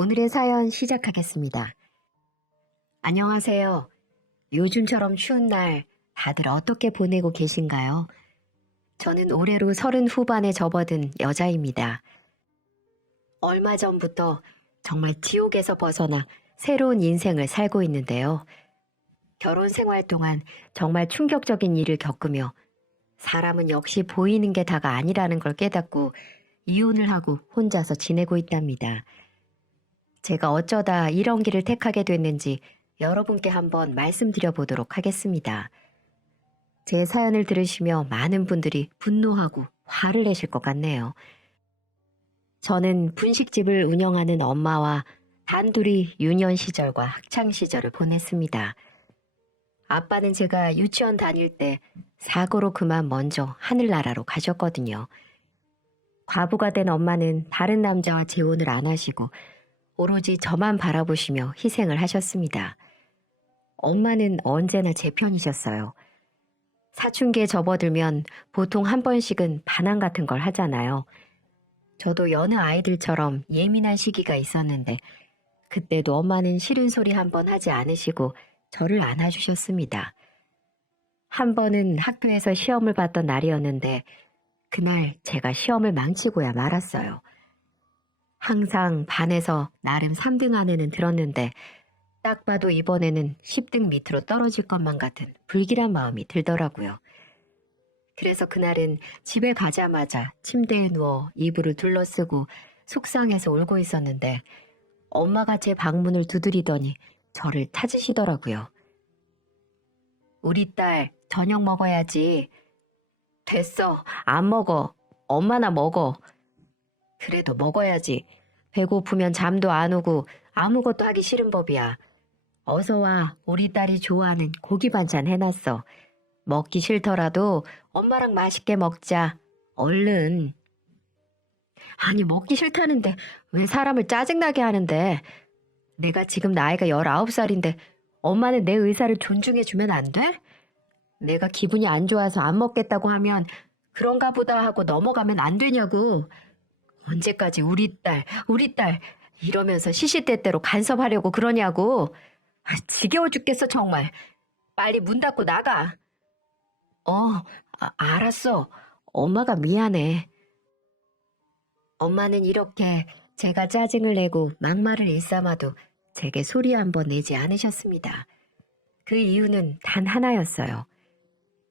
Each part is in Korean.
오늘의 사연 시작하겠습니다. 안녕하세요. 요즘처럼 추운 날 다들 어떻게 보내고 계신가요? 저는 올해로 30 후반에 접어든 여자입니다. 얼마 전부터 정말 지옥에서 벗어나 새로운 인생을 살고 있는데요. 결혼 생활 동안 정말 충격적인 일을 겪으며 사람은 역시 보이는 게 다가 아니라는 걸 깨닫고 이혼을 하고 혼자서 지내고 있답니다. 제가 어쩌다 이런 길을 택하게 됐는지 여러분께 한번 말씀드려 보도록 하겠습니다. 제 사연을 들으시며 많은 분들이 분노하고 화를 내실 것 같네요. 저는 분식집을 운영하는 엄마와 단둘이 유년 시절과 학창 시절을 보냈습니다. 아빠는 제가 유치원 다닐 때 사고로 그만 먼저 하늘나라로 가셨거든요. 과부가 된 엄마는 다른 남자와 재혼을 안 하시고 오로지 저만 바라보시며 희생을 하셨습니다. 엄마는 언제나 제 편이셨어요. 사춘기에 접어들면 보통 한 번씩은 반항 같은 걸 하잖아요. 저도 여느 아이들처럼 예민한 시기가 있었는데 그때도 엄마는 싫은 소리 한 번 하지 않으시고 저를 안아주셨습니다. 한 번은 학교에서 시험을 봤던 날이었는데 그날 제가 시험을 망치고야 말았어요. 항상 반에서 나름 3등 안에는 들었는데 딱 봐도 이번에는 10등 밑으로 떨어질 것만 같은 불길한 마음이 들더라고요. 그래서 그날은 집에 가자마자 침대에 누워 이불을 둘러쓰고 속상해서 울고 있었는데 엄마가 제 방문을 두드리더니 저를 찾으시더라고요. 우리 딸 저녁 먹어야지. 됐어. 안 먹어. 엄마나 먹어. 그래도 먹어야지. 배고프면 잠도 안 오고 아무것도 하기 싫은 법이야. 어서 와. 우리 딸이 좋아하는 고기 반찬 해놨어. 먹기 싫더라도 엄마랑 맛있게 먹자. 얼른. 아니 먹기 싫다는데 왜 사람을 짜증나게 하는데. 내가 지금 나이가 19살인데 엄마는 내 의사를 존중해주면 안 돼? 내가 기분이 안 좋아서 안 먹겠다고 하면 그런가 보다 하고 넘어가면 안 되냐고. 언제까지 우리 딸 이러면서 시시때때로 간섭하려고 그러냐고. 지겨워 죽겠어 정말. 빨리 문 닫고 나가. 알았어. 엄마가 미안해. 엄마는 이렇게 제가 짜증을 내고 막말을 일삼아도 제게 소리 한번 내지 않으셨습니다. 그 이유는 단 하나였어요.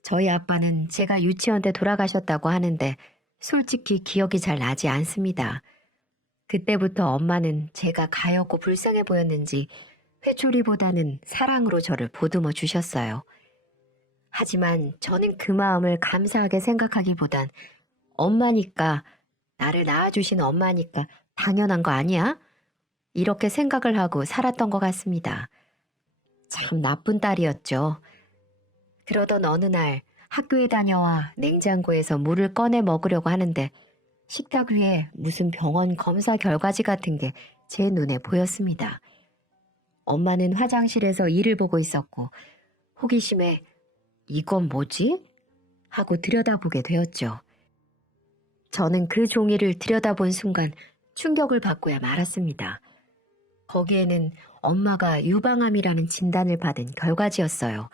저희 아빠는 제가 유치원 때 돌아가셨다고 하는데 솔직히 기억이 잘 나지 않습니다. 그때부터 엄마는 제가 가엾고 불쌍해 보였는지 회초리보다는 사랑으로 저를 보듬어 주셨어요. 하지만 저는 그 마음을 감사하게 생각하기보단 엄마니까, 나를 낳아주신 엄마니까 당연한 거 아니야? 이렇게 생각을 하고 살았던 것 같습니다. 참 나쁜 딸이었죠. 그러던 어느 날 학교에 다녀와 냉장고에서 물을 꺼내 먹으려고 하는데 식탁 위에 무슨 병원 검사 결과지 같은 게 제 눈에 보였습니다. 엄마는 화장실에서 일을 보고 있었고 호기심에 이건 뭐지? 하고 들여다보게 되었죠. 저는 그 종이를 들여다본 순간 충격을 받고야 말았습니다. 거기에는 엄마가 유방암이라는 진단을 받은 결과지였어요.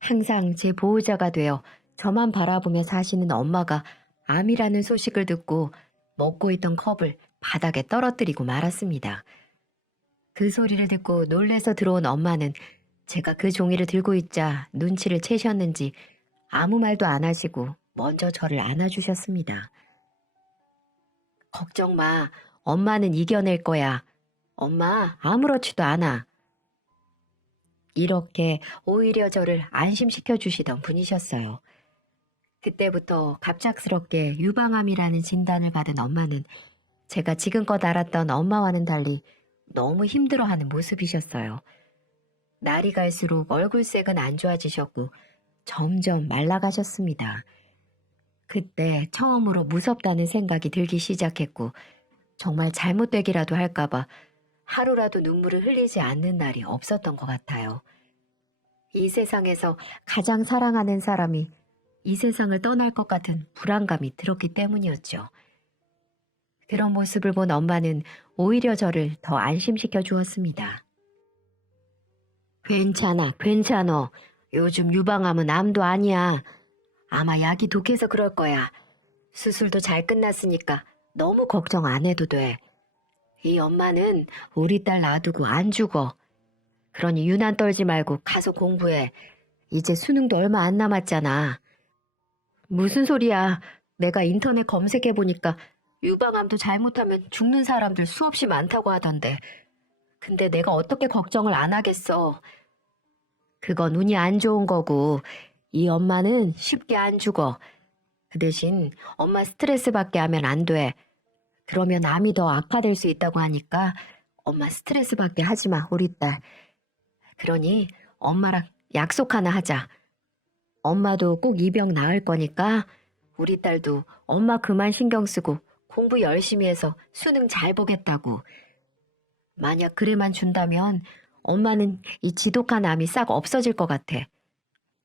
항상 제 보호자가 되어 저만 바라보며 사시는 엄마가 암이라는 소식을 듣고 먹고 있던 컵을 바닥에 떨어뜨리고 말았습니다. 그 소리를 듣고 놀래서 들어온 엄마는 제가 그 종이를 들고 있자 눈치를 채셨는지 아무 말도 안 하시고 먼저 저를 안아주셨습니다. 걱정 마. 엄마는 이겨낼 거야. 엄마 아무렇지도 않아. 이렇게 오히려 저를 안심시켜 주시던 분이셨어요. 그때부터 갑작스럽게 유방암이라는 진단을 받은 엄마는 제가 지금껏 알았던 엄마와는 달리 너무 힘들어하는 모습이셨어요. 날이 갈수록 얼굴색은 안 좋아지셨고 점점 말라가셨습니다. 그때 처음으로 무섭다는 생각이 들기 시작했고 정말 잘못되기라도 할까봐 하루라도 눈물을 흘리지 않는 날이 없었던 것 같아요. 이 세상에서 가장 사랑하는 사람이 이 세상을 떠날 것 같은 불안감이 들었기 때문이었죠. 그런 모습을 본 엄마는 오히려 저를 더 안심시켜 주었습니다. 괜찮아, 괜찮아. 요즘 유방암은 암도 아니야. 아마 약이 독해서 그럴 거야. 수술도 잘 끝났으니까 너무 걱정 안 해도 돼. 이 엄마는 우리 딸 놔두고 안 죽어. 그러니 유난 떨지 말고 가서 공부해. 이제 수능도 얼마 안 남았잖아. 무슨 소리야. 내가 인터넷 검색해보니까 유방암도 잘못하면 죽는 사람들 수없이 많다고 하던데. 근데 내가 어떻게 걱정을 안 하겠어. 그건 운이 안 좋은 거고 이 엄마는 쉽게 안 죽어. 그 대신 엄마 스트레스 받게 하면 안 돼. 그러면 암이 더 악화될 수 있다고 하니까 엄마 스트레스 받게 하지 마, 우리 딸. 그러니 엄마랑 약속 하나 하자. 엄마도 꼭 이 병 나을 거니까 우리 딸도 엄마 그만 신경 쓰고 공부 열심히 해서 수능 잘 보겠다고. 만약 그래만 준다면 엄마는 이 지독한 암이 싹 없어질 것 같아.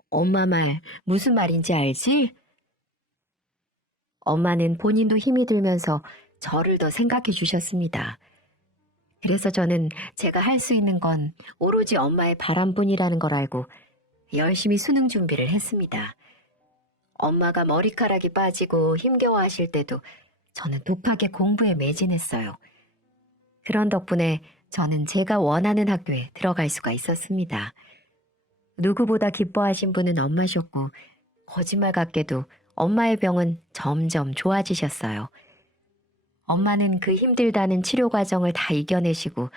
엄마 말 무슨 말인지 알지? 엄마는 본인도 힘이 들면서 저를 더 생각해 주셨습니다. 그래서 저는 제가 할 수 있는 건 오로지 엄마의 바람뿐이라는 걸 알고 열심히 수능 준비를 했습니다. 엄마가 머리카락이 빠지고 힘겨워하실 때도 저는 독하게 공부에 매진했어요. 그런 덕분에 저는 제가 원하는 학교에 들어갈 수가 있었습니다. 누구보다 기뻐하신 분은 엄마셨고 거짓말 같게도 엄마의 병은 점점 좋아지셨어요. 엄마는 그 힘들다는 치료 과정을 다 이겨내시고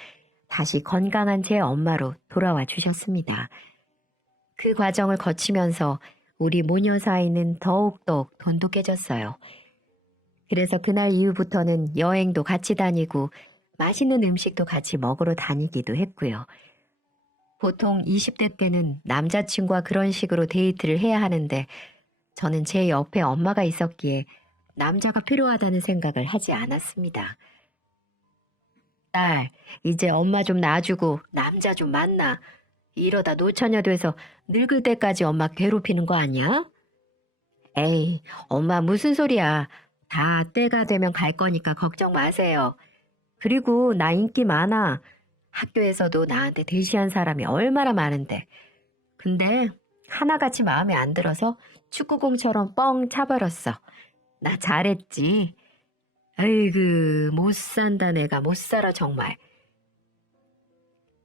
다시 건강한 제 엄마로 돌아와 주셨습니다. 그 과정을 거치면서 우리 모녀 사이는 더욱더욱 돈독해졌어요. 그래서 그날 이후부터는 여행도 같이 다니고 맛있는 음식도 같이 먹으러 다니기도 했고요. 보통 20대 때는 남자친구와 그런 식으로 데이트를 해야 하는데 저는 제 옆에 엄마가 있었기에 남자가 필요하다는 생각을 하지 않았습니다. 딸, 이제 엄마 좀 놔주고 남자 좀 만나. 이러다 노처녀 돼서 늙을 때까지 엄마 괴롭히는 거 아니야? 에이, 엄마 무슨 소리야. 다 때가 되면 갈 거니까 걱정 마세요. 그리고 나 인기 많아. 학교에서도 나한테 대시한 사람이 얼마나 많은데. 근데 하나같이 마음에 안 들어서 축구공처럼 뻥 차버렸어. 나 잘했지. 아이고, 못 산다 내가 못 살아 정말.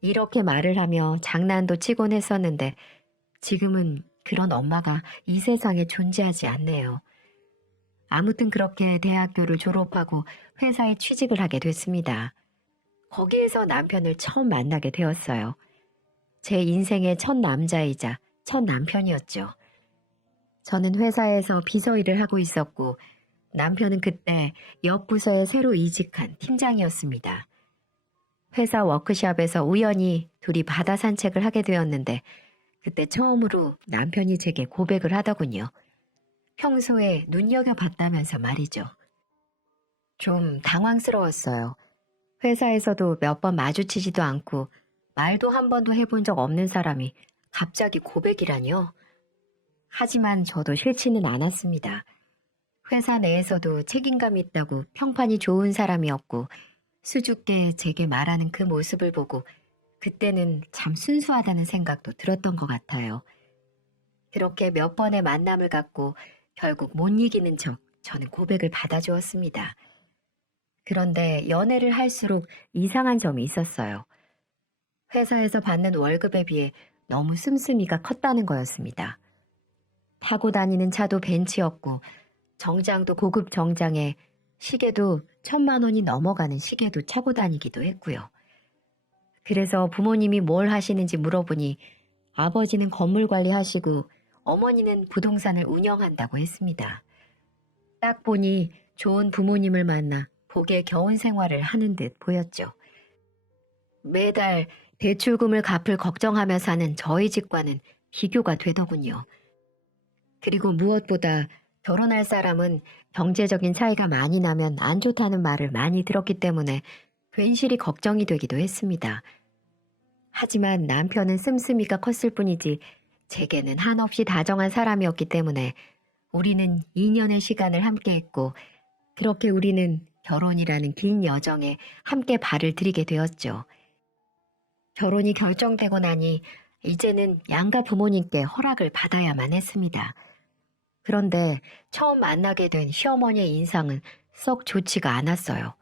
이렇게 말을 하며 장난도 치곤 했었는데 지금은 그런 엄마가 이 세상에 존재하지 않네요. 아무튼 그렇게 대학교를 졸업하고 회사에 취직을 하게 됐습니다. 거기에서 남편을 처음 만나게 되었어요. 제 인생의 첫 남자이자 첫 남편이었죠. 저는 회사에서 비서 일을 하고 있었고 남편은 그때 옆 부서에 새로 이직한 팀장이었습니다. 회사 워크숍에서 우연히 둘이 바다 산책을 하게 되었는데 그때 처음으로 남편이 제게 고백을 하더군요. 평소에 눈여겨봤다면서 말이죠. 좀 당황스러웠어요. 회사에서도 몇 번 마주치지도 않고 말도 한 번도 해본 적 없는 사람이 갑자기 고백이라뇨. 하지만 저도 싫지는 않았습니다. 회사 내에서도 책임감이 있다고 평판이 좋은 사람이었고 수줍게 제게 말하는 그 모습을 보고 그때는 참 순수하다는 생각도 들었던 것 같아요. 그렇게 몇 번의 만남을 갖고 결국 못 이기는 척 저는 고백을 받아주었습니다. 그런데 연애를 할수록 이상한 점이 있었어요. 회사에서 받는 월급에 비해 너무 씀씀이가 컸다는 거였습니다. 타고 다니는 차도 벤츠였고 정장도 고급 정장에 시계도 1,000만 원이 넘어가는 시계도 차고 다니기도 했고요. 그래서 부모님이 뭘 하시는지 물어보니 아버지는 건물 관리하시고 어머니는 부동산을 운영한다고 했습니다. 딱 보니 좋은 부모님을 만나 복에 겨운 생활을 하는 듯 보였죠. 매달 대출금을 갚을 걱정하며 사는 저희 집과는 비교가 되더군요. 그리고 무엇보다 결혼할 사람은 경제적인 차이가 많이 나면 안 좋다는 말을 많이 들었기 때문에 괜시리 걱정이 되기도 했습니다. 하지만 남편은 씀씀이가 컸을 뿐이지 제게는 한없이 다정한 사람이었기 때문에 우리는 2년의 시간을 함께했고 그렇게 우리는 결혼이라는 긴 여정에 함께 발을 들이게 되었죠. 결혼이 결정되고 나니 이제는 양가 부모님께 허락을 받아야만 했습니다. 그런데 처음 만나게 된 시어머니의 인상은 썩 좋지가 않았어요.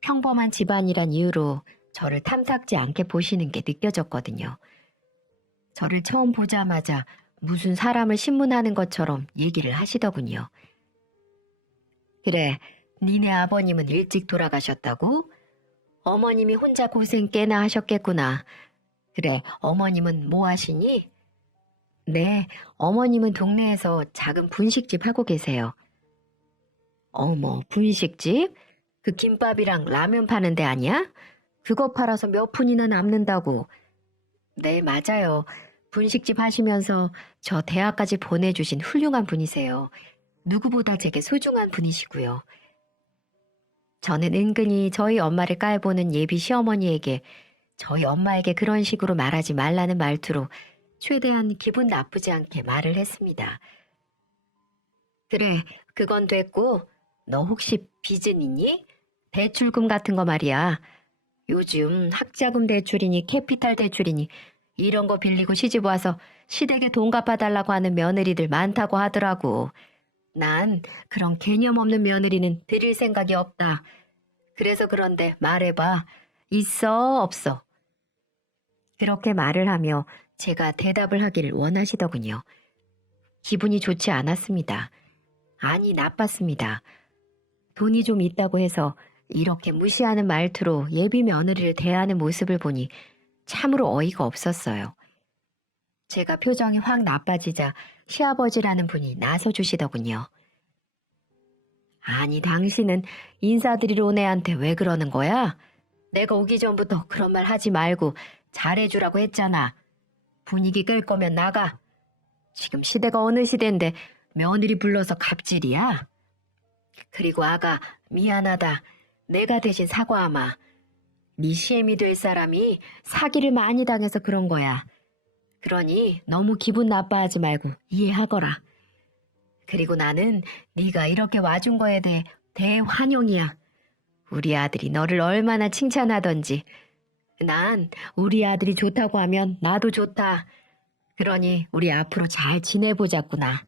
평범한 집안이란 이유로 저를 탐탁지 않게 보시는 게 느껴졌거든요. 저를 처음 보자마자 무슨 사람을 신문하는 것처럼 얘기를 하시더군요. 그래, 니네 아버님은 일찍 돌아가셨다고? 어머님이 혼자 고생 꽤나 하셨겠구나. 그래, 어머님은 뭐 하시니? 네, 어머님은 동네에서 작은 분식집 하고 계세요. 어머, 분식집? 그 김밥이랑 라면 파는 데 아니야? 그거 팔아서 몇 푼이나 남는다고. 네, 맞아요. 분식집 하시면서 저 대학까지 보내주신 훌륭한 분이세요. 누구보다 제게 소중한 분이시고요. 저는 은근히 저희 엄마를 깔보는 예비 시어머니에게 저희 엄마에게 그런 식으로 말하지 말라는 말투로 최대한 기분 나쁘지 않게 말을 했습니다. 그래, 그건 됐고, 너 혹시 빚은 있니? 대출금 같은 거 말이야. 요즘 학자금 대출이니 캐피탈 대출이니 이런 거 빌리고 시집 와서 시댁에 돈 갚아달라고 하는 며느리들 많다고 하더라고. 난 그런 개념 없는 며느리는 드릴 생각이 없다. 그래서 그런데 말해봐. 있어, 없어? 그렇게 말을 하며 제가 대답을 하기를 원하시더군요. 기분이 좋지 않았습니다. 아니, 나빴습니다. 돈이 좀 있다고 해서 이렇게 무시하는 말투로 예비 며느리를 대하는 모습을 보니 참으로 어이가 없었어요. 제가 표정이 확 나빠지자 시아버지라는 분이 나서주시더군요. 아니, 당신은 인사드리러 온 애한테 왜 그러는 거야? 내가 오기 전부터 그런 말 하지 말고 잘해주라고 했잖아. 분위기 끌 거면 나가. 지금 시대가 어느 시대인데 며느리 불러서 갑질이야? 그리고 아가, 미안하다. 내가 대신 사과하마. 네 시엠이 될 사람이 사기를 많이 당해서 그런 거야. 그러니 너무 기분 나빠하지 말고 이해하거라. 그리고 나는 네가 이렇게 와준 거에 대해 대환영이야. 우리 아들이 너를 얼마나 칭찬하던지. 난 우리 아들이 좋다고 하면 나도 좋다. 그러니 우리 앞으로 잘 지내보자꾸나.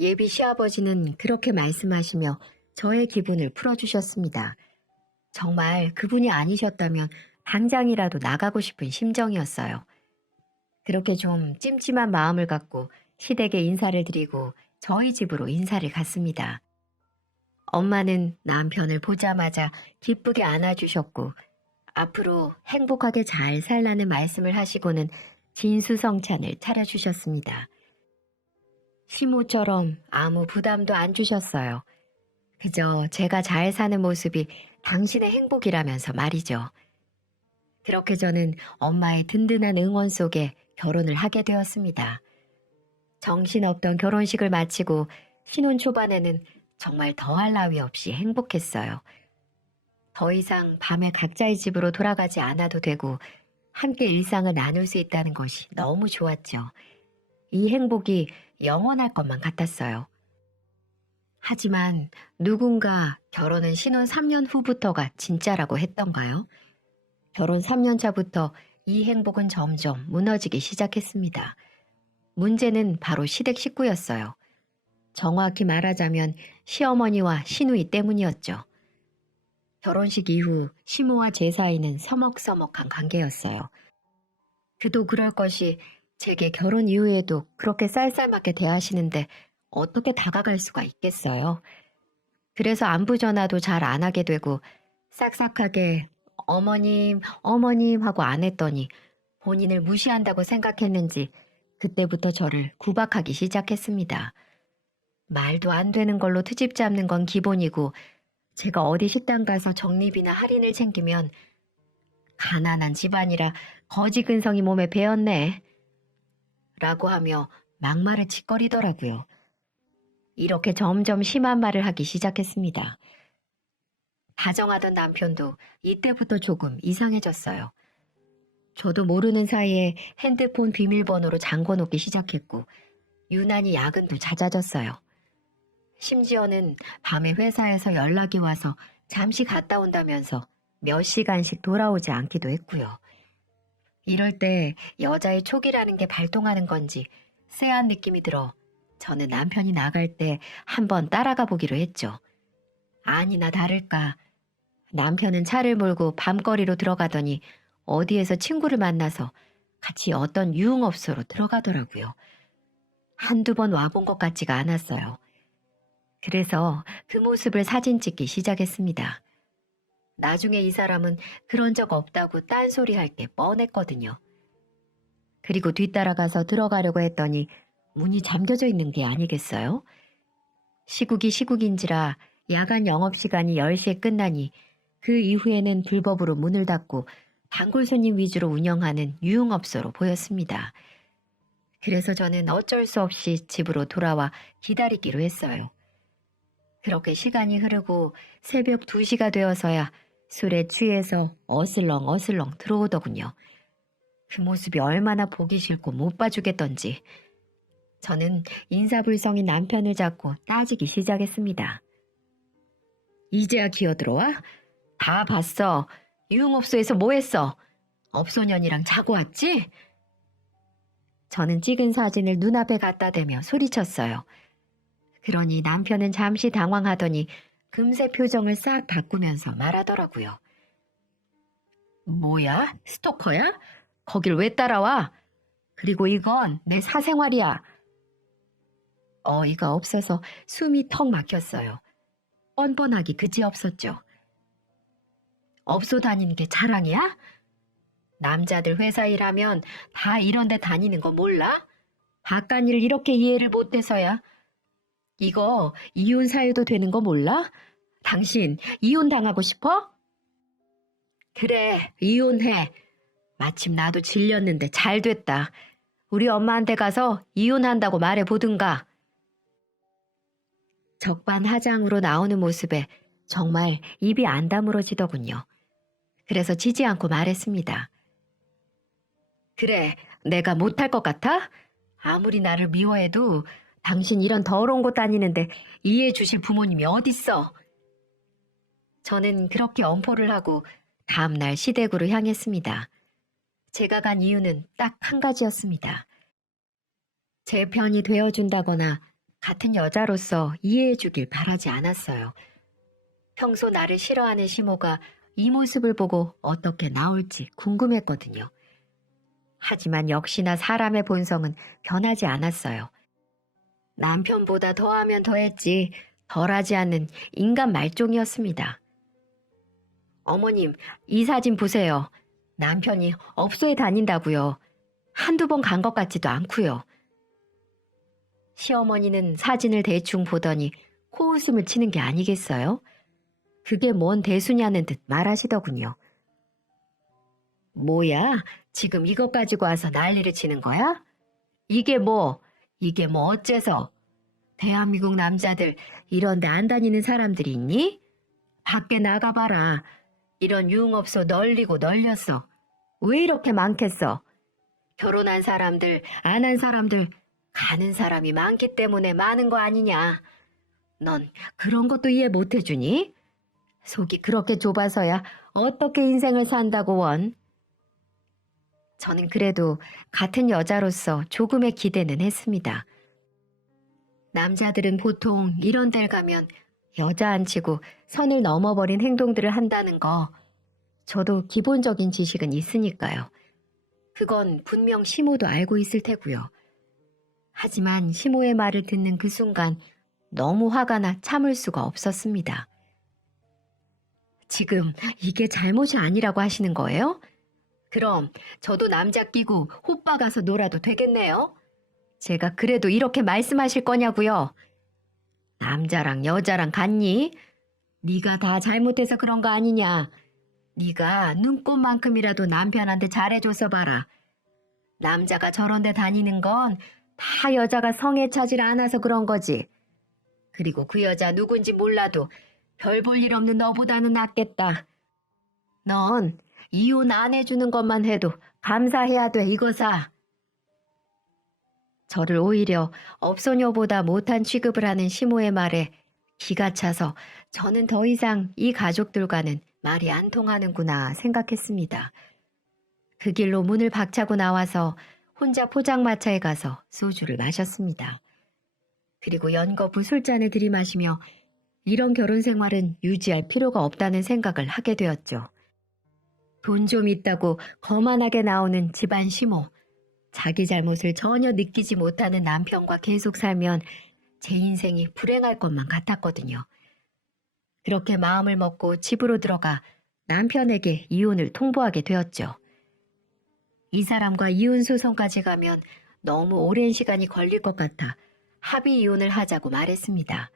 예비 시아버지는 그렇게 말씀하시며 저의 기분을 풀어주셨습니다. 정말 그분이 아니셨다면 당장이라도 나가고 싶은 심정이었어요. 그렇게 좀 찜찜한 마음을 갖고 시댁에 인사를 드리고 저희 집으로 인사를 갔습니다. 엄마는 남편을 보자마자 기쁘게 안아주셨고 앞으로 행복하게 잘 살라는 말씀을 하시고는 진수성찬을 차려주셨습니다. 시모처럼 아무 부담도 안 주셨어요. 그저 제가 잘 사는 모습이 당신의 행복이라면서 말이죠. 그렇게 저는 엄마의 든든한 응원 속에 결혼을 하게 되었습니다. 정신없던 결혼식을 마치고 신혼 초반에는 정말 더할 나위 없이 행복했어요. 더 이상 밤에 각자의 집으로 돌아가지 않아도 되고 함께 일상을 나눌 수 있다는 것이 너무 좋았죠. 이 행복이 영원할 것만 같았어요. 하지만 누군가 결혼은 신혼 3년 후부터가 진짜라고 했던가요? 결혼 3년 차부터 이 행복은 점점 무너지기 시작했습니다. 문제는 바로 시댁 식구였어요. 정확히 말하자면 시어머니와 시누이 때문이었죠. 결혼식 이후 시모와 제 사이는 서먹서먹한 관계였어요. 그도 그럴 것이 제게 결혼 이후에도 그렇게 쌀쌀맞게 대하시는데 어떻게 다가갈 수가 있겠어요. 그래서 안부 전화도 잘 안 하게 되고 싹싹하게 어머님, 어머님 하고 안 했더니 본인을 무시한다고 생각했는지 그때부터 저를 구박하기 시작했습니다. 말도 안 되는 걸로 트집 잡는 건 기본이고 제가 어디 식당 가서 적립이나 할인을 챙기면 가난한 집안이라 거지 근성이 몸에 배었네 라고 하며 막말을 짓거리더라고요. 이렇게 점점 심한 말을 하기 시작했습니다. 다정하던 남편도 이때부터 조금 이상해졌어요. 저도 모르는 사이에 핸드폰 비밀번호로 잠궈놓기 시작했고 유난히 야근도 잦아졌어요. 심지어는 밤에 회사에서 연락이 와서 잠시 갔다 온다면서 몇 시간씩 돌아오지 않기도 했고요. 이럴 때 여자의 촉이라는 게 발동하는 건지 쎄한 느낌이 들어 저는 남편이 나갈 때 한번 따라가 보기로 했죠. 아니나 다를까 남편은 차를 몰고 밤거리로 들어가더니 어디에서 친구를 만나서 같이 어떤 유흥업소로 들어가더라고요. 한두 번 와본 것 같지가 않았어요. 그래서 그 모습을 사진 찍기 시작했습니다. 나중에 이 사람은 그런 적 없다고 딴소리할 게 뻔했거든요. 그리고 뒤따라가서 들어가려고 했더니 문이 잠겨져 있는 게 아니겠어요? 시국이 시국인지라 야간 영업시간이 10시에 끝나니 그 이후에는 불법으로 문을 닫고 단골 손님 위주로 운영하는 유흥업소로 보였습니다. 그래서 저는 어쩔 수 없이 집으로 돌아와 기다리기로 했어요. 그렇게 시간이 흐르고 새벽 2시가 되어서야 술에 취해서 어슬렁어슬렁 들어오더군요. 그 모습이 얼마나 보기 싫고 못 봐주겠던지 저는 인사불성인 남편을 잡고 따지기 시작했습니다. 이제야 기어들어와? 다 봤어. 유흥업소에서 뭐 했어? 업소년이랑 자고 왔지? 저는 찍은 사진을 눈앞에 갖다 대며 소리쳤어요. 그러니 남편은 잠시 당황하더니 금세 표정을 싹 바꾸면서 말하더라고요. 뭐야? 스토커야? 거길 왜 따라와? 그리고 이건 내 사생활이야. 어이가 없어서 숨이 턱 막혔어요. 뻔뻔하기 그지없었죠. 업소 다니는 게 자랑이야? 남자들 회사 일하면 다 이런 데 다니는 거 몰라? 바깥 일을 이렇게 이해를 못해서야. 이거 이혼 사유도 되는 거 몰라? 당신 이혼 당하고 싶어? 그래, 이혼해. 마침 나도 질렸는데 잘 됐다. 우리 엄마한테 가서 이혼한다고 말해보든가. 적반하장으로 나오는 모습에 정말 입이 안 다물어지더군요. 그래서 지지 않고 말했습니다. 그래, 내가 못할 것 같아? 아무리 나를 미워해도 당신 이런 더러운 곳 다니는데 이해해 주실 부모님이 어딨어? 저는 그렇게 엄포를 하고 다음날 시댁으로 향했습니다. 제가 간 이유는 딱 한 가지였습니다. 제 편이 되어준다거나 같은 여자로서 이해해 주길 바라지 않았어요. 평소 나를 싫어하는 시모가 이 모습을 보고 어떻게 나올지 궁금했거든요. 하지만 역시나 사람의 본성은 변하지 않았어요. 남편보다 더하면 더했지 덜하지 않는 인간 말종이었습니다. 어머님, 이 사진 보세요. 남편이 업소에 다닌다고요. 한두 번 간 것 같지도 않고요. 시어머니는 사진을 대충 보더니 코웃음을 치는 게 아니겠어요? 그게 뭔 대수냐는 듯 말하시더군요. 뭐야? 지금 이것 가지고 와서 난리를 치는 거야? 이게 뭐 어째서? 대한민국 남자들 이런 데 안 다니는 사람들이 있니? 밖에 나가봐라. 이런 유흥업소 널리고 널렸어. 왜 이렇게 많겠어? 결혼한 사람들, 안 한 사람들, 가는 사람이 많기 때문에 많은 거 아니냐. 넌 그런 것도 이해 못 해주니? 속이 그렇게 좁아서야 어떻게 인생을 산다고 원? 저는 그래도 같은 여자로서 조금의 기대는 했습니다. 남자들은 보통 이런 데를 가면 여자 안 치고 선을 넘어버린 행동들을 한다는 거 저도 기본적인 지식은 있으니까요. 그건 분명 시모도 알고 있을 테고요. 하지만 시모의 말을 듣는 그 순간 너무 화가 나 참을 수가 없었습니다. 지금 이게 잘못이 아니라고 하시는 거예요? 그럼 저도 남자 끼고 호빠 가서 놀아도 되겠네요? 제가 그래도 이렇게 말씀하실 거냐고요? 남자랑 여자랑 같니? 네가 다 잘못해서 그런 거 아니냐? 네가 눈꽃만큼이라도 남편한테 잘해줘서 봐라. 남자가 저런 데 다니는 건 다 여자가 성에 차질 않아서 그런 거지. 그리고 그 여자 누군지 몰라도 별 볼 일 없는 너보다는 낫겠다. 넌 이혼 안 해주는 것만 해도 감사해야 돼, 이거사. 저를 오히려 업소녀보다 못한 취급을 하는 시모의 말에 기가 차서 저는 더 이상 이 가족들과는 말이 안 통하는구나 생각했습니다. 그 길로 문을 박차고 나와서 혼자 포장마차에 가서 소주를 마셨습니다. 그리고 연거푸 술잔을 들이마시며 이런 결혼 생활은 유지할 필요가 없다는 생각을 하게 되었죠. 돈 좀 있다고 거만하게 나오는 집안 시모, 자기 잘못을 전혀 느끼지 못하는 남편과 계속 살면 제 인생이 불행할 것만 같았거든요. 그렇게 마음을 먹고 집으로 들어가 남편에게 이혼을 통보하게 되었죠. 이 사람과 이혼 소송까지 가면 너무 오랜 시간이 걸릴 것 같아 합의 이혼을 하자고 말했습니다.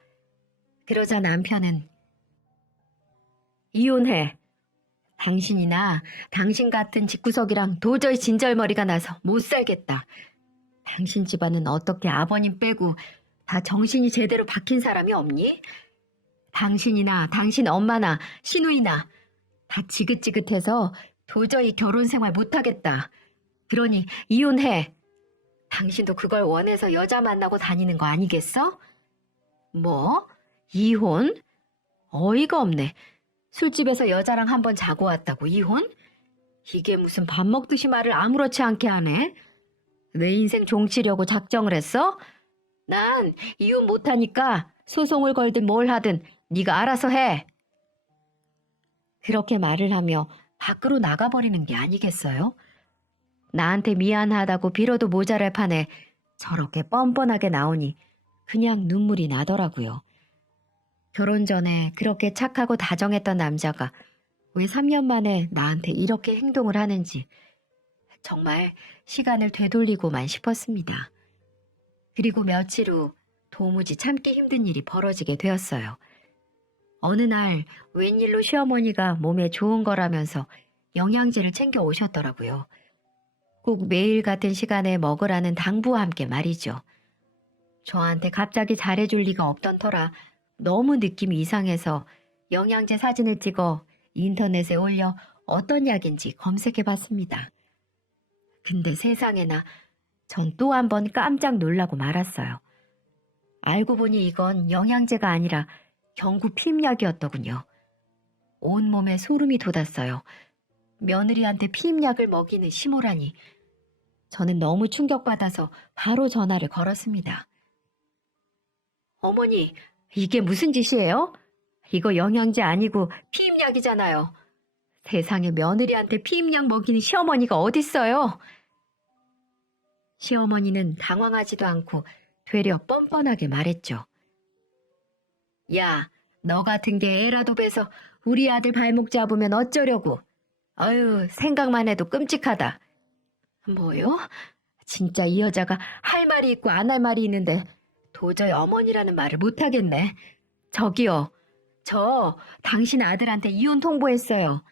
그러자 남편은 이혼해. 당신이나 당신 같은 집구석이랑 도저히 진절머리가 나서 못 살겠다. 당신 집안은 어떻게 아버님 빼고 다 정신이 제대로 박힌 사람이 없니? 당신이나 당신 엄마나 시누이나 다 지긋지긋해서 도저히 결혼 생활 못하겠다. 그러니 이혼해. 당신도 그걸 원해서 여자 만나고 다니는 거 아니겠어? 뭐? 이혼? 어이가 없네. 술집에서 여자랑 한번 자고 왔다고 이혼? 이게 무슨 밥 먹듯이 말을 아무렇지 않게 하네. 내 인생 종치려고 작정을 했어? 난 이혼 못하니까 소송을 걸든 뭘 하든 네가 알아서 해. 그렇게 말을 하며 밖으로 나가버리는 게 아니겠어요? 나한테 미안하다고 빌어도 모자랄 판에 저렇게 뻔뻔하게 나오니 그냥 눈물이 나더라고요. 결혼 전에 그렇게 착하고 다정했던 남자가 왜 3년 만에 나한테 이렇게 행동을 하는지 정말 시간을 되돌리고만 싶었습니다. 그리고 며칠 후 도무지 참기 힘든 일이 벌어지게 되었어요. 어느 날 웬일로 시어머니가 몸에 좋은 거라면서 영양제를 챙겨 오셨더라고요. 꼭 매일 같은 시간에 먹으라는 당부와 함께 말이죠. 저한테 갑자기 잘해줄 리가 없던 터라 너무 느낌이 이상해서 영양제 사진을 찍어 인터넷에 올려 어떤 약인지 검색해 봤습니다. 근데 세상에나 전 또 한 번 깜짝 놀라고 말았어요. 알고 보니 이건 영양제가 아니라 경구 피임약이었더군요. 온몸에 소름이 돋았어요. 며느리한테 피임약을 먹이는 시모라니. 저는 너무 충격받아서 바로 전화를 걸었습니다. 어머니, 이게 무슨 짓이에요? 이거 영양제 아니고 피임약이잖아요. 세상에 며느리한테 피임약 먹이는 시어머니가 어딨어요? 시어머니는 당황하지도 않고 되려 뻔뻔하게 말했죠. 야, 너 같은 게 애라도 봬서 우리 아들 발목 잡으면 어쩌려고. 아유, 생각만 해도 끔찍하다. 뭐요? 진짜 이 여자가 할 말이 있고 안 할 말이 있는데 도저히 어머니라는 말을 못하겠네. 저기요, 저 당신 아들한테 이혼 통보했어요.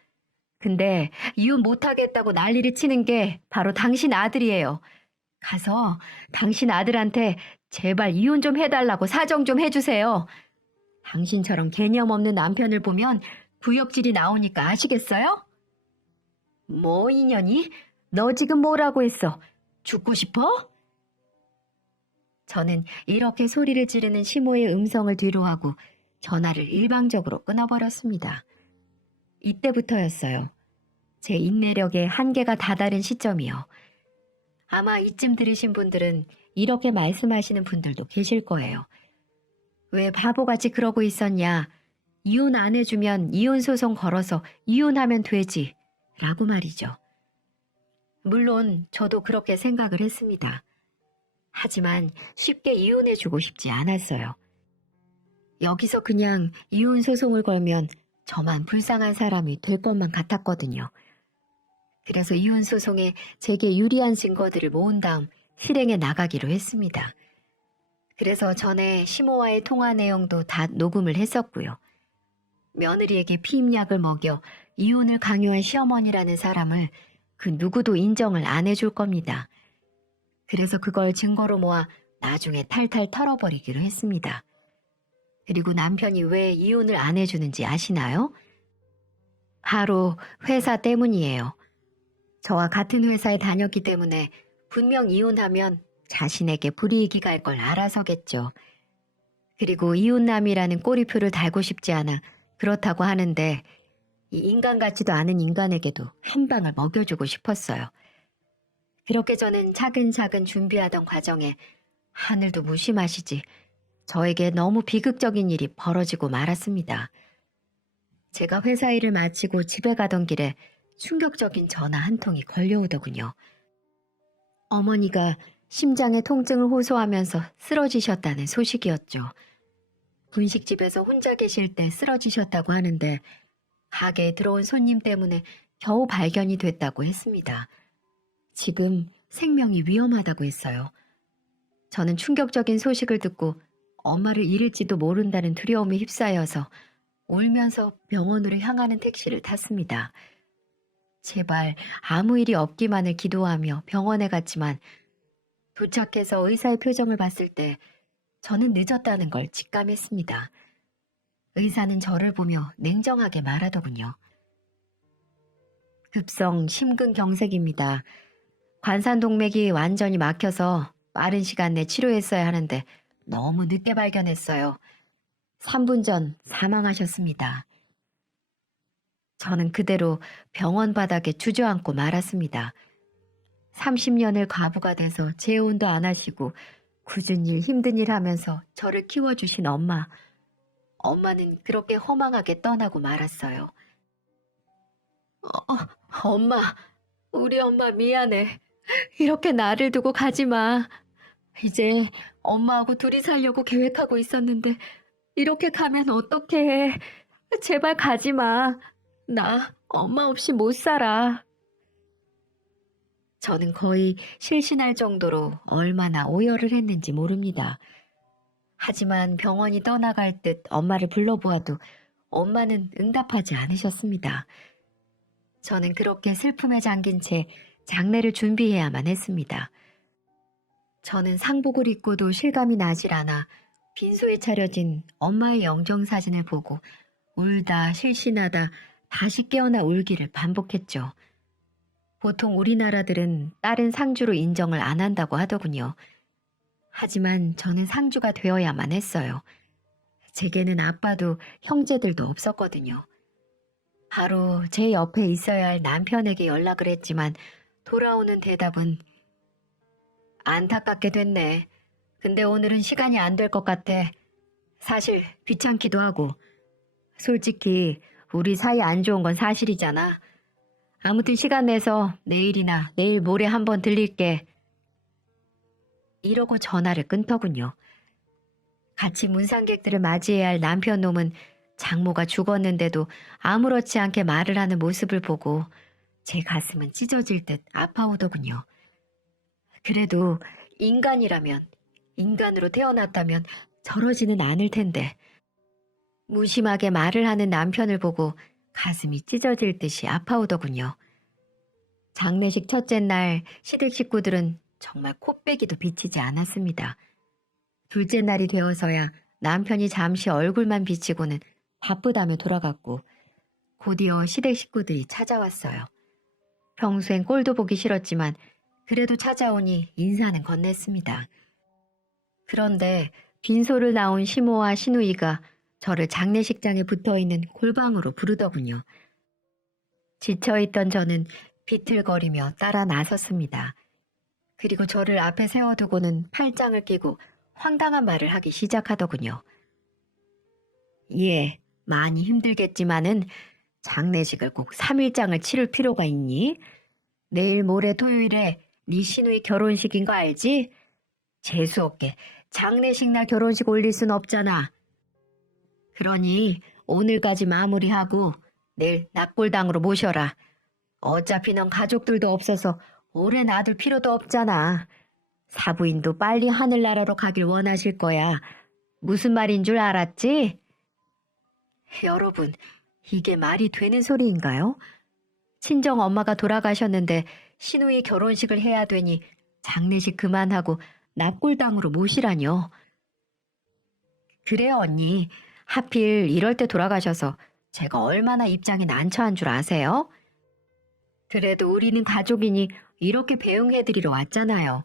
근데 이혼 못하겠다고 난리를 치는 게 바로 당신 아들이에요. 가서 당신 아들한테 제발 이혼 좀 해달라고 사정 좀 해주세요. 당신처럼 개념 없는 남편을 보면 구역질이 나오니까 아시겠어요? 뭐 인연이? 너 지금 뭐라고 했어? 죽고 싶어? 저는 이렇게 소리를 지르는 시모의 음성을 뒤로하고 전화를 일방적으로 끊어버렸습니다. 이때부터였어요. 제 인내력의 한계가 다다른 시점이요. 아마 이쯤 들으신 분들은 이렇게 말씀하시는 분들도 계실 거예요. 왜 바보같이 그러고 있었냐? 이혼 안 해주면 이혼소송 걸어서 이혼하면 되지. 라고 말이죠. 물론 저도 그렇게 생각을 했습니다. 하지만 쉽게 이혼해주고 싶지 않았어요. 여기서 그냥 이혼소송을 걸면 저만 불쌍한 사람이 될 것만 같았거든요. 그래서 이혼소송에 제게 유리한 증거들을 모은 다음 실행에 나가기로 했습니다. 그래서 전에 시모와의 통화 내용도 다 녹음을 했었고요. 며느리에게 피임약을 먹여 이혼을 강요한 시어머니라는 사람을 그 누구도 인정을 안 해줄 겁니다. 그래서 그걸 증거로 모아 나중에 탈탈 털어버리기로 했습니다. 그리고 남편이 왜 이혼을 안 해주는지 아시나요? 바로 회사 때문이에요. 저와 같은 회사에 다녔기 때문에 분명 이혼하면 자신에게 불이익이 갈 걸 알아서겠죠. 그리고 이웃남이라는 꼬리표를 달고 싶지 않아 그렇다고 하는데 이 인간 같지도 않은 인간에게도 한 방을 먹여주고 싶었어요. 그렇게 저는 차근차근 준비하던 과정에 하늘도 무심하시지 저에게 너무 비극적인 일이 벌어지고 말았습니다. 제가 회사 일을 마치고 집에 가던 길에 충격적인 전화 한 통이 걸려오더군요. 어머니가 심장의 통증을 호소하면서 쓰러지셨다는 소식이었죠. 분식집에서 혼자 계실 때 쓰러지셨다고 하는데 가게에 들어온 손님 때문에 겨우 발견이 됐다고 했습니다. 지금 생명이 위험하다고 했어요. 저는 충격적인 소식을 듣고 엄마를 잃을지도 모른다는 두려움에 휩싸여서 울면서 병원으로 향하는 택시를 탔습니다. 제발 아무 일이 없기만을 기도하며 병원에 갔지만 도착해서 의사의 표정을 봤을 때 저는 늦었다는 걸 직감했습니다. 의사는 저를 보며 냉정하게 말하더군요. 급성 심근경색입니다. 관산동맥이 완전히 막혀서 빠른 시간 내 치료했어야 하는데 너무 늦게 발견했어요. 3분 전 사망하셨습니다. 저는 그대로 병원 바닥에 주저앉고 말았습니다. 30년을 과부가 돼서 재혼도 안 하시고 굳은 일 힘든 일 하면서 저를 키워주신 엄마. 엄마는 그렇게 허망하게 떠나고 말았어요. 엄마, 우리 엄마 미안해. 이렇게 나를 두고 가지 마. 이제 엄마하고 둘이 살려고 계획하고 있었는데 이렇게 가면 어떡해. 제발 가지 마. 나 엄마 없이 못 살아. 저는 거의 실신할 정도로 얼마나 오열을 했는지 모릅니다. 하지만 병원이 떠나갈 듯 엄마를 불러보아도 엄마는 응답하지 않으셨습니다. 저는 그렇게 슬픔에 잠긴 채 장례를 준비해야만 했습니다. 저는 상복을 입고도 실감이 나질 않아 빈소에 차려진 엄마의 영정사진을 보고 울다 실신하다 다시 깨어나 울기를 반복했죠. 보통 우리나라들은 딸은 상주로 인정을 안 한다고 하더군요. 하지만 저는 상주가 되어야만 했어요. 제게는 아빠도 형제들도 없었거든요. 바로 제 옆에 있어야 할 남편에게 연락을 했지만 돌아오는 대답은 안타깝게 됐네. 근데 오늘은 시간이 안 될 것 같아. 사실 귀찮기도 하고. 솔직히 우리 사이 안 좋은 건 사실이잖아. 아무튼 시간 내서 내일이나 내일 모레 한번 들릴게. 이러고 전화를 끊더군요. 같이 문상객들을 맞이해야 할 남편 놈은 장모가 죽었는데도 아무렇지 않게 말을 하는 모습을 보고 제 가슴은 찢어질 듯 아파오더군요. 그래도 인간이라면, 인간으로 태어났다면 저러지는 않을 텐데 무심하게 말을 하는 남편을 보고 가슴이 찢어질 듯이 아파오더군요. 장례식 첫째 날 시댁 식구들은 정말 코빼기도 비치지 않았습니다. 둘째 날이 되어서야 남편이 잠시 얼굴만 비치고는 바쁘다며 돌아갔고 곧이어 시댁 식구들이 찾아왔어요. 평소엔 꼴도 보기 싫었지만 그래도 찾아오니 인사는 건넸습니다. 그런데 빈소를 나온 시모와 시누이가 저를 장례식장에 붙어있는 골방으로 부르더군요. 지쳐있던 저는 비틀거리며 따라 나섰습니다. 그리고 저를 앞에 세워두고는 팔짱을 끼고 황당한 말을 하기 시작하더군요. 예, 많이 힘들겠지만은 장례식을 꼭 3일장을 치를 필요가 있니? 내일 모레 토요일에 네 시누이 결혼식인 거 알지? 재수없게 장례식 날 결혼식 올릴 순 없잖아. 그러니 오늘까지 마무리하고 내일 납골당으로 모셔라. 어차피 넌 가족들도 없어서 오래 놔둘 필요도 없잖아. 사부인도 빨리 하늘나라로 가길 원하실 거야. 무슨 말인 줄 알았지? 여러분, 이게 말이 되는 소리인가요? 친정 엄마가 돌아가셨는데 시누이 결혼식을 해야 되니 장례식 그만하고 납골당으로 모시라뇨. 그래요, 언니. 하필 이럴 때 돌아가셔서 제가 얼마나 입장이 난처한 줄 아세요? 그래도 우리는 가족이니 이렇게 배웅해드리러 왔잖아요.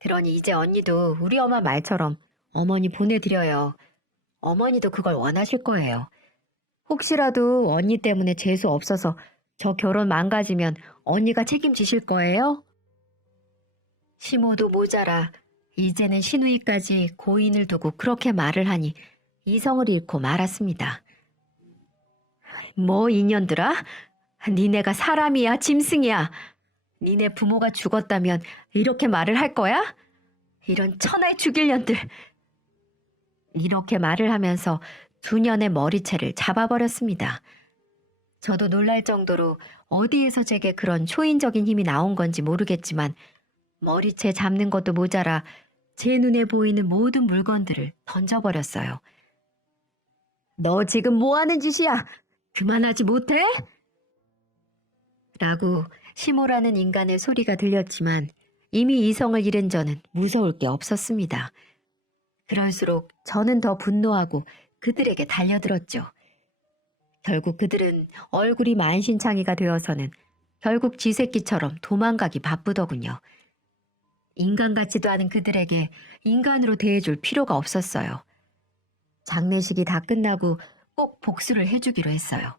그러니 이제 언니도 우리 엄마 말처럼 어머니 보내드려요. 어머니도 그걸 원하실 거예요. 혹시라도 언니 때문에 재수 없어서 저 결혼 망가지면 언니가 책임지실 거예요? 시모도 모자라 이제는 시누이까지 고인을 두고 그렇게 말을 하니 이성을 잃고 말았습니다. 뭐 인연들아? 니네가 사람이야 짐승이야? 니네 부모가 죽었다면 이렇게 말을 할 거야? 이런 천하의 죽일 년들. 이렇게 말을 하면서 두 년의 머리채를 잡아버렸습니다. 저도 놀랄 정도로 어디에서 제게 그런 초인적인 힘이 나온 건지 모르겠지만 머리채 잡는 것도 모자라 제 눈에 보이는 모든 물건들을 던져버렸어요. 너 지금 뭐 하는 짓이야? 그만하지 못해? 라고 시모라는 인간의 소리가 들렸지만 이미 이성을 잃은 저는 무서울 게 없었습니다. 그럴수록 저는 더 분노하고 그들에게 달려들었죠. 결국 그들은 얼굴이 만신창이가 되어서는 결국 쥐새끼처럼 도망가기 바쁘더군요. 인간 같지도 않은 그들에게 인간으로 대해줄 필요가 없었어요. 장례식이 다 끝나고 꼭 복수를 해주기로 했어요.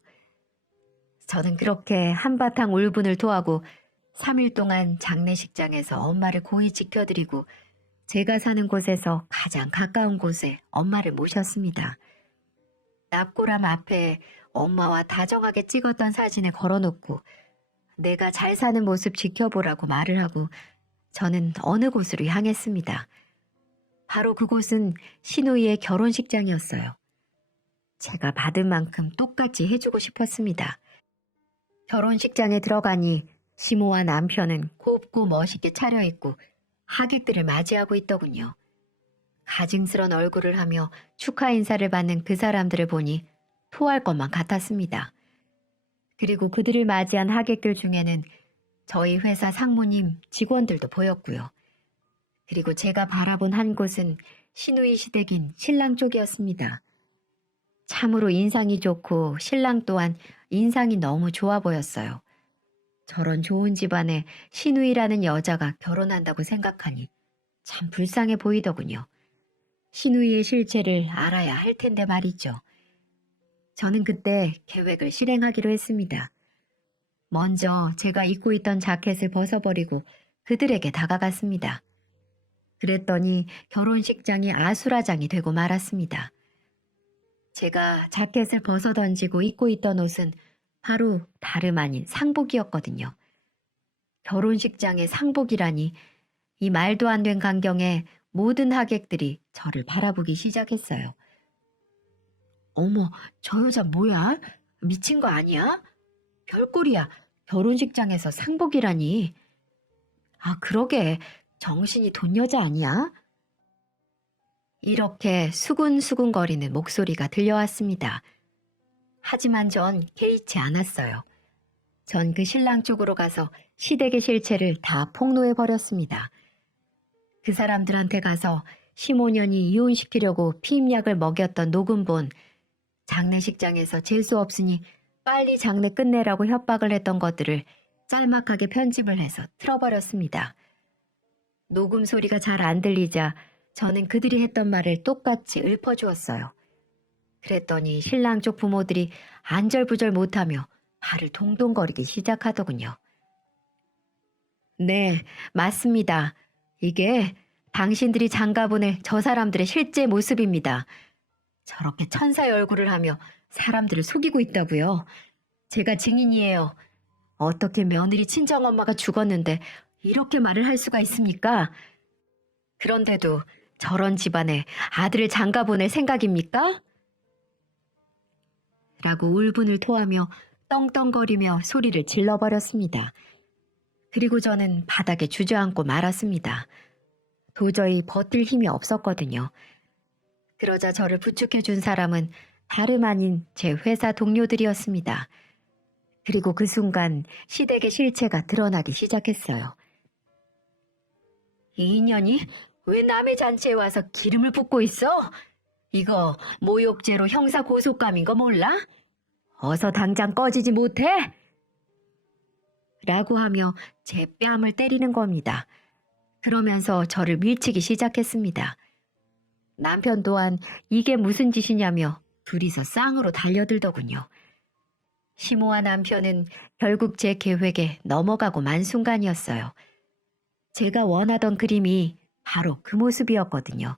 저는 그렇게 한바탕 울분을 토하고 3일 동안 장례식장에서 엄마를 고이 지켜드리고 제가 사는 곳에서 가장 가까운 곳에 엄마를 모셨습니다. 납골함 앞에 엄마와 다정하게 찍었던 사진을 걸어놓고 내가 잘 사는 모습 지켜보라고 말을 하고 저는 어느 곳으로 향했습니다. 바로 그곳은 시누이의 결혼식장이었어요. 제가 받은 만큼 똑같이 해주고 싶었습니다. 결혼식장에 들어가니 시모와 남편은 곱고 멋있게 차려입고 하객들을 맞이하고 있더군요. 가증스런 얼굴을 하며 축하 인사를 받는 그 사람들을 보니 토할 것만 같았습니다. 그리고 그들을 맞이한 하객들 중에는 저희 회사 상무님, 직원들도 보였고요. 그리고 제가 바라본 한 곳은 시누이 시댁인 신랑 쪽이었습니다. 참으로 인상이 좋고 신랑 또한 인상이 너무 좋아 보였어요. 저런 좋은 집안에 시누이라는 여자가 결혼한다고 생각하니 참 불쌍해 보이더군요. 시누이의 실체를 알아야 할 텐데 말이죠. 저는 그때 계획을 실행하기로 했습니다. 먼저 제가 입고 있던 자켓을 벗어버리고 그들에게 다가갔습니다. 그랬더니 결혼식장이 아수라장이 되고 말았습니다. 제가 자켓을 벗어던지고 입고 있던 옷은 바로 다름 아닌 상복이었거든요. 결혼식장의 상복이라니 이 말도 안 된 광경에 모든 하객들이 저를 바라보기 시작했어요. 어머, 저 여자 뭐야? 미친 거 아니야? 별꼴이야. 결혼식장에서 상복이라니. 아, 그러게. 정신이 돈 여자 아니야? 이렇게 수군수군거리는 목소리가 들려왔습니다. 하지만 전 개의치 않았어요. 전 그 신랑 쪽으로 가서 시댁의 실체를 다 폭로해버렸습니다. 그 사람들한테 가서 15년이 이혼시키려고 피임약을 먹였던 녹음본, 장례식장에서 재수 없으니 빨리 장례 끝내라고 협박을 했던 것들을 짤막하게 편집을 해서 틀어버렸습니다. 녹음 소리가 잘 안 들리자 저는 그들이 했던 말을 똑같이 읊어주었어요. 그랬더니 신랑 쪽 부모들이 안절부절 못하며 발을 동동거리기 시작하더군요. 네, 맞습니다. 이게 당신들이 장가보낼 저 사람들의 실제 모습입니다. 저렇게 천사의 얼굴을 하며 사람들을 속이고 있다고요. 제가 증인이에요. 어떻게 며느리 친정엄마가 죽었는데 이렇게 말을 할 수가 있습니까? 그런데도 저런 집안에 아들을 장가보낼 생각입니까? 라고 울분을 토하며 떵떵거리며 소리를 질러버렸습니다. 그리고 저는 바닥에 주저앉고 말았습니다. 도저히 버틸 힘이 없었거든요. 그러자 저를 부축해준 사람은 다름 아닌 제 회사 동료들이었습니다. 그리고 그 순간 시댁의 실체가 드러나기 시작했어요. 이 인연이 왜 남의 잔치에 와서 기름을 붓고 있어? 이거 모욕죄로 형사 고소감인 거 몰라? 어서 당장 꺼지지 못해? 라고 하며 제 뺨을 때리는 겁니다. 그러면서 저를 밀치기 시작했습니다. 남편 또한 이게 무슨 짓이냐며 둘이서 쌍으로 달려들더군요. 시모와 남편은 결국 제 계획에 넘어가고 만 순간이었어요. 제가 원하던 그림이 바로 그 모습이었거든요.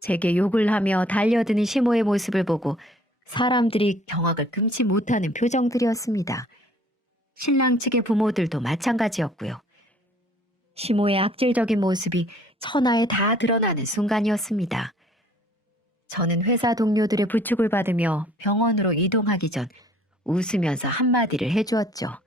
제게 욕을 하며 달려드는 시모의 모습을 보고 사람들이 경악을 금치 못하는 표정들이었습니다. 신랑 측의 부모들도 마찬가지였고요. 시모의 악질적인 모습이 천하에 다 드러나는 순간이었습니다. 저는 회사 동료들의 부축을 받으며 병원으로 이동하기 전 웃으면서 한마디를 해주었죠.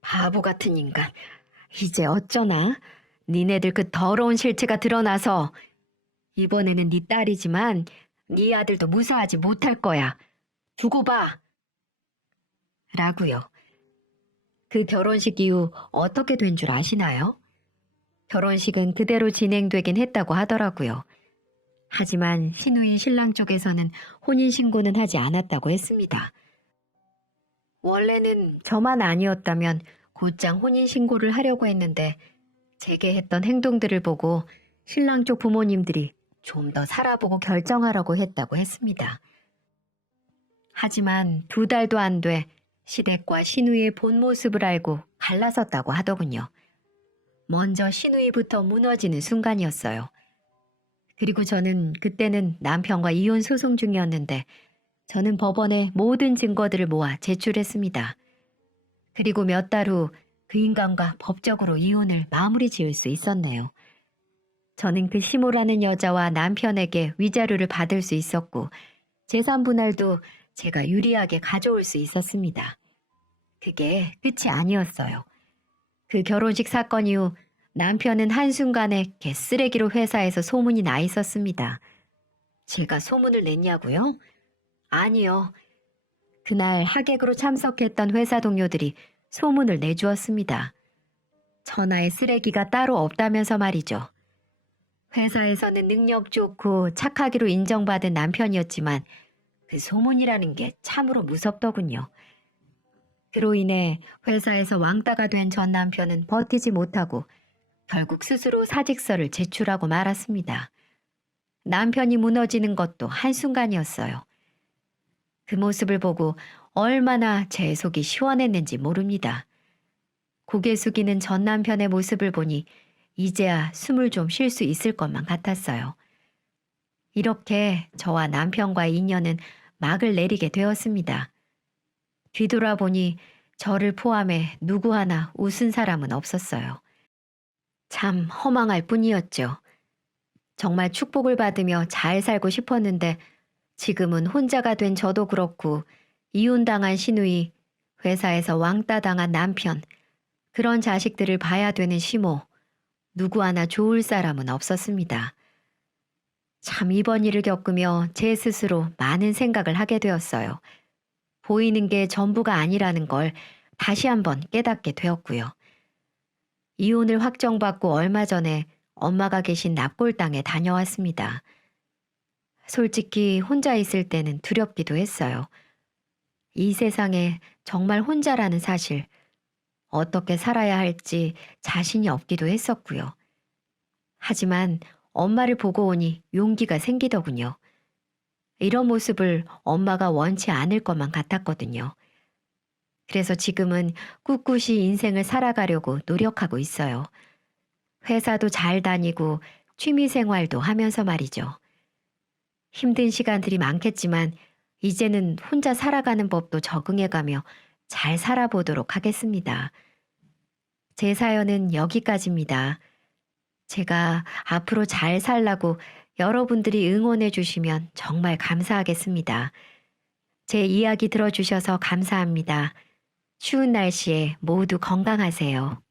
바보 같은 인간. 이제 어쩌나? 니네들 그 더러운 실체가 드러나서 이번에는 네 딸이지만 네 아들도 무사하지 못할 거야. 두고 봐. 라고요. 그 결혼식 이후 어떻게 된 줄 아시나요? 결혼식은 그대로 진행되긴 했다고 하더라고요. 하지만 신우이 신랑 쪽에서는 혼인신고는 하지 않았다고 했습니다. 원래는 저만 아니었다면 곧장 혼인신고를 하려고 했는데 제게 했던 행동들을 보고 신랑 쪽 부모님들이 좀 더 살아보고 결정하라고 했다고 했습니다. 하지만 2달도 안 돼 시댁과 신우이의 본 모습을 알고 갈라섰다고 하더군요. 먼저 신우이부터 무너지는 순간이었어요. 그리고 저는 그때는 남편과 이혼 소송 중이었는데 저는 법원에 모든 증거들을 모아 제출했습니다. 그리고 몇 달 후 그 인간과 법적으로 이혼을 마무리 지을 수 있었네요. 저는 그 시모라는 여자와 남편에게 위자료를 받을 수 있었고 재산 분할도 제가 유리하게 가져올 수 있었습니다. 그게 끝이 아니었어요. 그 결혼식 사건 이후 남편은 한순간에 개쓰레기로 회사에서 소문이 나 있었습니다. 제가 소문을 냈냐고요? 아니요. 그날 하객으로 참석했던 회사 동료들이 소문을 내주었습니다. 천하에 쓰레기가 따로 없다면서 말이죠. 회사에서는 능력 좋고 착하기로 인정받은 남편이었지만 그 소문이라는 게 참으로 무섭더군요. 그로 인해 회사에서 왕따가 된 전 남편은 버티지 못하고 결국 스스로 사직서를 제출하고 말았습니다. 남편이 무너지는 것도 한순간이었어요. 그 모습을 보고 얼마나 제 속이 시원했는지 모릅니다. 고개 숙이는 전 남편의 모습을 보니 이제야 숨을 좀 쉴 수 있을 것만 같았어요. 이렇게 저와 남편과의 인연은 막을 내리게 되었습니다. 뒤돌아보니 저를 포함해 누구 하나 웃은 사람은 없었어요. 참 허망할 뿐이었죠. 정말 축복을 받으며 잘 살고 싶었는데 지금은 혼자가 된 저도 그렇고 이혼당한 시누이, 회사에서 왕따당한 남편, 그런 자식들을 봐야 되는 시모, 누구 하나 좋을 사람은 없었습니다. 참 이번 일을 겪으며 제 스스로 많은 생각을 하게 되었어요. 보이는 게 전부가 아니라는 걸 다시 한번 깨닫게 되었고요. 이혼을 확정받고 얼마 전에 엄마가 계신 납골당에 다녀왔습니다. 솔직히 혼자 있을 때는 두렵기도 했어요. 이 세상에 정말 혼자라는 사실, 어떻게 살아야 할지 자신이 없기도 했었고요. 하지만 엄마를 보고 오니 용기가 생기더군요. 이런 모습을 엄마가 원치 않을 것만 같았거든요. 그래서 지금은 꿋꿋이 인생을 살아가려고 노력하고 있어요. 회사도 잘 다니고 취미 생활도 하면서 말이죠. 힘든 시간들이 많겠지만 이제는 혼자 살아가는 법도 적응해가며 잘 살아보도록 하겠습니다. 제 사연은 여기까지입니다. 제가 앞으로 잘 살라고 여러분들이 응원해 주시면 정말 감사하겠습니다. 제 이야기 들어주셔서 감사합니다. 추운 날씨에 모두 건강하세요.